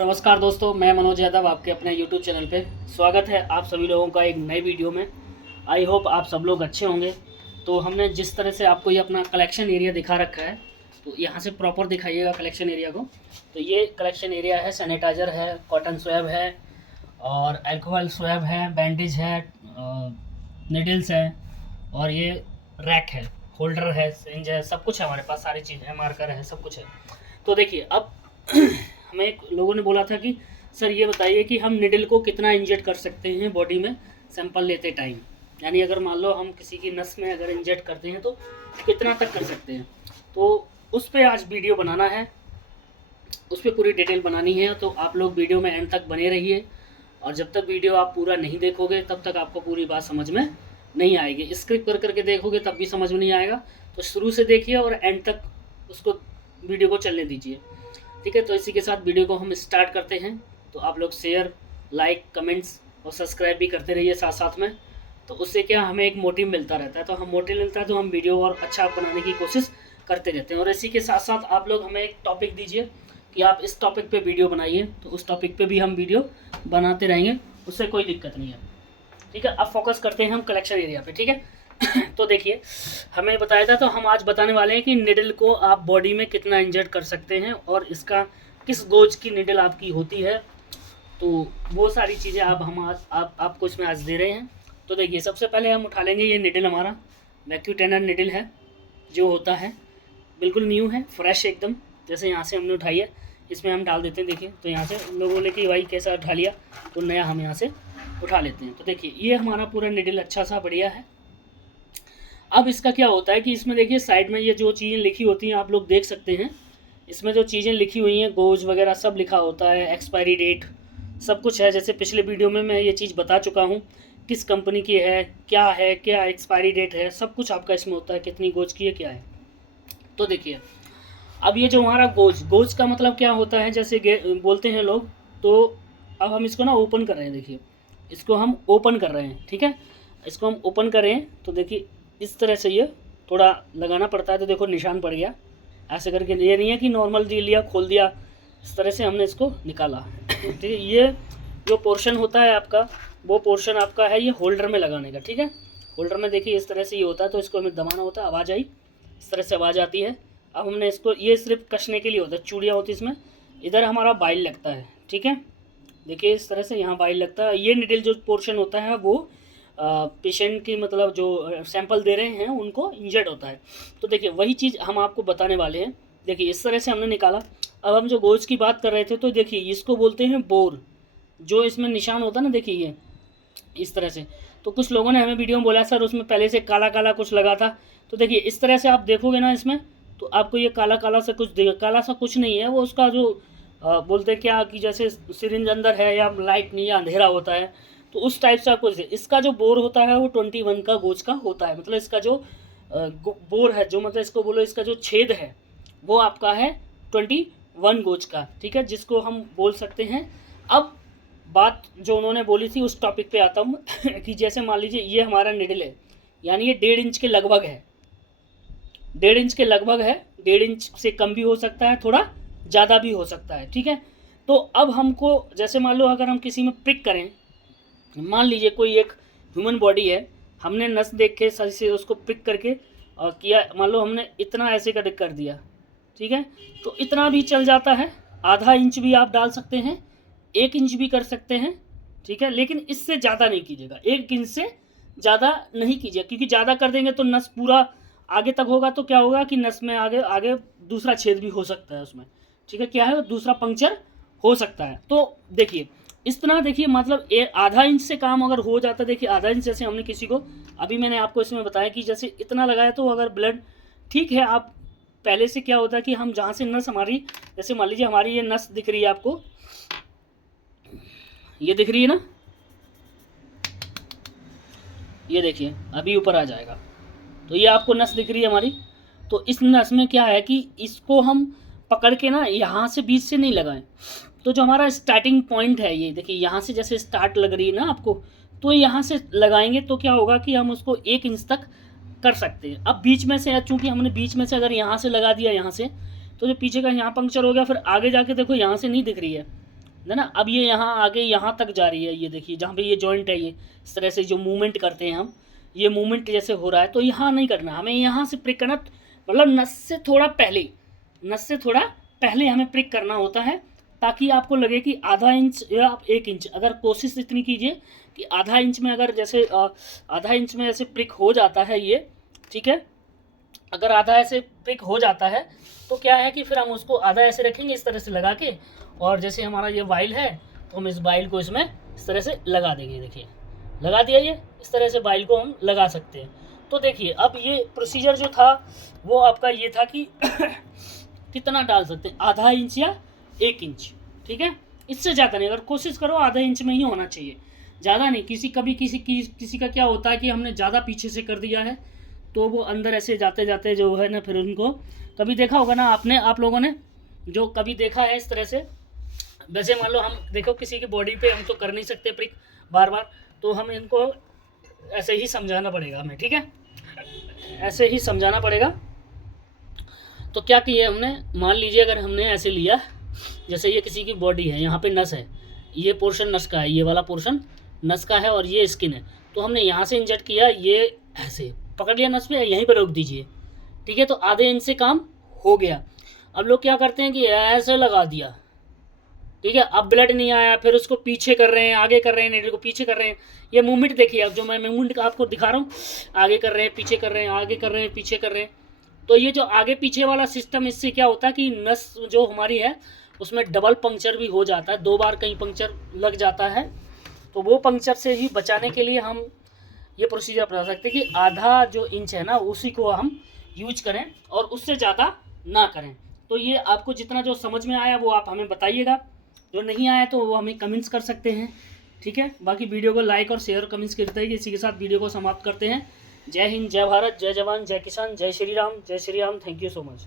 नमस्कार दोस्तों, मैं मनोज यादव आपके अपने YouTube चैनल पे स्वागत है आप सभी लोगों का एक नए वीडियो में। आई होप आप सब लोग अच्छे होंगे। तो हमने जिस तरह से आपको ये अपना कलेक्शन एरिया दिखा रखा है, तो यहाँ से प्रॉपर दिखाइएगा कलेक्शन एरिया को। तो ये कलेक्शन एरिया है, सैनिटाइज़र है, कॉटन स्वैब है और अल्कोहल स्वैब है, बैंडेज है, निडल्स है और ये रैक है, होल्डर है, सिरिंज है, सब कुछ है हमारे पास, सारी चीज़ है, मार्कर है, सब कुछ है। तो देखिए अब हमें एक लोगों ने बोला था कि सर ये बताइए कि हम निडल को कितना इंजेक्ट कर सकते हैं बॉडी में सैंपल लेते टाइम, यानी अगर मान लो हम किसी की नस में अगर इंजेक्ट करते हैं तो कितना तक कर सकते हैं। तो उस पर आज वीडियो बनाना है, उस पर पूरी डिटेल बनानी है। तो आप लोग वीडियो में एंड तक बने रहिए और जब तक वीडियो आप पूरा नहीं देखोगे तब तक आपको पूरी बात समझ में नहीं आएगी। स्क्रिप्ट कर करके देखोगे तब भी समझ में नहीं आएगा। तो शुरू से देखिए और एंड तक उसको वीडियो को चलने दीजिए, ठीक है। तो इसी के साथ वीडियो को हम स्टार्ट करते हैं। तो आप लोग शेयर, लाइक, कमेंट्स और सब्सक्राइब भी करते रहिए साथ साथ में। तो उससे क्या हमें एक मोटिव मिलता रहता है, तो हम मोटिव मिलता है तो हम वीडियो और अच्छा बनाने की कोशिश करते रहते हैं। और इसी के साथ साथ आप लोग हमें एक टॉपिक दीजिए कि आप इस टॉपिक पे वीडियो बनाइए, तो उस टॉपिक पे भी हम वीडियो बनाते रहेंगे, उससे कोई दिक्कत नहीं है, ठीक है। अब फोकस करते हैं हम कलेक्शन एरिया पे, ठीक है। तो देखिए हमें बताया था, तो हम आज बताने वाले हैं कि निडल को आप बॉडी में कितना इंजेक्ट कर सकते हैं और इसका किस गोज की निडल आपकी होती है। तो वो सारी चीज़ें हम आज आपको इसमें आज दे रहे हैं। तो देखिए सबसे पहले हम उठा लेंगे ये निडल, हमारा वैक्यूम टेनर निडल है, जो होता है बिल्कुल न्यू है, फ्रेश एकदम। जैसे यहाँ से हमने उठाई है, इसमें हम डाल देते हैं। देखिए तो यहाँ से लोगों ने कि भाई कैसा उठा लिया, तो नया हम यहाँ से उठा लेते हैं। तो देखिए ये हमारा पूरा निडल अच्छा सा बढ़िया है। अब इसका क्या होता है कि इसमें देखिए साइड में ये जो चीज़ें लिखी होती हैं आप लोग देख सकते हैं। इसमें जो चीज़ें लिखी हुई हैं, गोज वगैरह सब लिखा होता है, एक्सपायरी डेट सब कुछ है। जैसे पिछले वीडियो में मैं ये चीज़ बता चुका हूँ किस कंपनी की है, क्या एक्सपायरी डेट है, सब कुछ आपका इसमें होता है, कितनी गोज की है, क्या है। तो देखिए अब ये जो हमारा गोज का मतलब क्या होता है, जैसे बोलते हैं लोग। तो अब हम इसको ना ओपन कर रहे हैं, देखिए इसको हम ओपन कर रहे हैं, ठीक है। इसको हम ओपन कर रहे हैं तो देखिए इस तरह से ये थोड़ा लगाना पड़ता है। तो देखो निशान पड़ गया ऐसे करके, ये नहीं है कि नॉर्मल जी लिया खोल दिया, इस तरह से हमने इसको निकाला, ठीक है। ये जो पोर्शन होता है आपका, वो पोर्शन आपका है ये होल्डर में लगाने का, ठीक है। होल्डर में देखिए इस तरह से ये होता है, तो इसको हमें दबाना होता है, आवाज़ आई, इस तरह से आवाज़ आती है। अब हमने इसको, ये सिर्फ कसने के लिए होता है, चूड़ियाँ होती है इसमें, इधर हमारा बाइल लगता है, ठीक है। देखिए इस तरह से यहाँ बाइल लगता है। ये निडल जो पोर्शन होता है वो पेशेंट की मतलब जो सैंपल दे रहे हैं उनको इंजेक्ट होता है। तो देखिए वही चीज़ हम आपको बताने वाले हैं। देखिए इस तरह से हमने निकाला। अब हम जो गोज की बात कर रहे थे, तो देखिए इसको बोलते हैं बोर, जो इसमें निशान होता है ना, देखिए ये इस तरह से। तो कुछ लोगों ने हमें वीडियो में बोला सर उसमें पहले से काला काला कुछ लगा था। तो देखिए इस तरह से आप देखोगे ना इसमें, तो आपको ये काला काला सा कुछ दिखेगा। काला सा कुछ नहीं है, वो उसका जो बोलते हैं क्या कि जैसे सिरिंज अंदर है या लाइट नहीं या अंधेरा होता है, तो उस टाइप से कुछ। इसका जो बोर होता है वो 21 का गोज का होता है। मतलब इसका जो बोर है, जो मतलब इसको बोलो इसका जो छेद है वो आपका है 21 गोज का, ठीक है, जिसको हम बोल सकते हैं। अब बात जो उन्होंने बोली थी उस टॉपिक पे आता हूँ कि जैसे मान लीजिए ये हमारा निडल है, यानी ये 1.5 इंच के लगभग है, 1.5 इंच के लगभग है, 1.5 इंच से कम भी हो सकता है, थोड़ा ज़्यादा भी हो सकता है, ठीक है। तो अब हमको जैसे मान लो अगर हम किसी में प्रिक करें, मान लीजिए कोई एक ह्यूमन बॉडी है, हमने नस देख के सही से उसको प्रिक करके और किया, मान लो हमने इतना ऐसे कर दिया, ठीक है, तो इतना भी चल जाता है। आधा इंच भी आप डाल सकते हैं, 1 इंच भी कर सकते हैं, ठीक है। लेकिन इससे ज़्यादा नहीं कीजिएगा, 1 इंच से ज़्यादा नहीं कीजिएगा, क्योंकि ज़्यादा कर देंगे तो नस पूरा आगे तक होगा, तो क्या होगा कि नस में आगे आगे दूसरा छेद भी हो सकता है उसमें, ठीक है, क्या है दूसरा पंक्चर हो सकता है। तो देखिए इस तरह, देखिए मतलब आधा इंच से काम अगर हो जाता है, देखिए आधा इंच जैसे हमने किसी को, अभी मैंने आपको इसमें बताया कि जैसे इतना लगाया, तो अगर ब्लड ठीक है, आप पहले से क्या होता है कि हम जहाँ से नस हमारी, जैसे मान लीजिए हमारी ये नस दिख रही है आपको, ये दिख रही है ना, ये देखिए अभी ऊपर आ जाएगा, तो ये आपको नस दिख रही है हमारी। तो इस नस में क्या है कि इसको हम पकड़ के ना यहाँ से बीच से नहीं लगाएं। तो जो हमारा स्टार्टिंग पॉइंट है, ये देखिए यहाँ से जैसे स्टार्ट लग रही है ना आपको, तो यहाँ से लगाएंगे तो क्या होगा कि हम उसको 1 इंच तक कर सकते हैं। अब बीच में से, चूँकि हमने बीच में से अगर यहाँ से लगा दिया यहाँ से, तो जो पीछे का यहाँ पंक्चर हो गया, फिर आगे जाके देखो यहाँ से नहीं दिख रही है, है ना। अब ये यहाँ आगे यहाँ तक जा रही है, ये देखिए जहाँ पे ये जॉइंट है, ये इस तरह से जो मूवमेंट करते हैं हम, ये मूवमेंट जैसे हो रहा है, तो यहाँ नहीं करना, हमें यहाँ से प्रिक करना, मतलब नस से थोड़ा पहले, नस से थोड़ा पहले हमें प्रिक करना होता है, ताकि आपको लगे कि आधा इंच या आप 1 इंच, अगर कोशिश इतनी कीजिए कि आधा इंच में, अगर जैसे आधा इंच में ऐसे प्रिक हो जाता है ये, ठीक है, अगर आधा ऐसे प्रिक हो जाता है तो क्या है कि फिर हम उसको आधा ऐसे रखेंगे इस तरह से लगा के, और जैसे हमारा ये वाइल है तो हम इस वाइल को इसमें इस तरह से लगा देंगे, देखिए लगा दिया, ये इस तरह से वाइल को हम लगा सकते हैं। तो देखिए अब ये प्रोसीजर जो था वो आपका ये था कि कितना डाल सकते हैं, आधा इंच या 1 इंच, ठीक है, इससे ज़्यादा नहीं, अगर कोशिश करो आधा इंच में ही होना चाहिए, ज़्यादा नहीं। किसी का क्या होता है कि हमने ज़्यादा पीछे से कर दिया है तो वो अंदर ऐसे जाते जाते जो है ना, फिर उनको कभी देखा होगा ना आपने, आप लोगों ने जो कभी देखा है इस तरह से, वैसे मान लो हम देखो किसी की बॉडी पे हम तो कर नहीं सकते प्रिक बार बार, तो हम इनको ऐसे ही समझाना पड़ेगा हमें, ठीक है, ऐसे ही समझाना पड़ेगा। तो क्या किया हमने, मान लीजिए अगर हमने ऐसे लिया, जैसे ये किसी की बॉडी है, यहाँ पे नस है, ये पोर्शन नस का है, ये वाला पोर्शन नस का है और ये स्किन है, तो हमने यहाँ से इंजर्ट किया, ये ऐसे पकड़ लिया नस पे, यहीं पर रोक दीजिए, ठीक है, तो आधे इंच से काम हो गया। अब लोग क्या करते हैं कि ऐसे लगा दिया, ठीक है, अब ब्लड नहीं आया, फिर उसको पीछे कर रहे हैं, आगे कर रहे हैं, नीडल को पीछे कर रहे हैं। ये मूवमेंट देखिए, अब जो मैं मूवमेंट आपको दिखा रहा हूँ, आगे कर रहे हैं, पीछे कर रहे हैं, आगे कर रहे हैं, पीछे कर रहे हैं, तो ये जो आगे पीछे वाला सिस्टम, इससे क्या होता है कि नस जो हमारी है उसमें डबल पंक्चर भी हो जाता है, 2 बार कहीं पंक्चर लग जाता है, तो वो पंक्चर से ही बचाने के लिए हम ये प्रोसीजर अपना सकते हैं कि आधा जो इंच है ना उसी को हम यूज करें और उससे ज़्यादा ना करें। तो ये आपको जितना जो समझ में आया वो आप हमें बताइएगा, जो नहीं आया तो वो हमें कमेंट्स कर सकते हैं, ठीक है। बाकी वीडियो को लाइक और शेयर कमेंट्स करते हैं कि इसी के साथ वीडियो को समाप्त करते हैं। जय हिंद, जय भारत, जय जवान, जय किसान, जय श्री राम, जय Shri Ram. Thank you so much.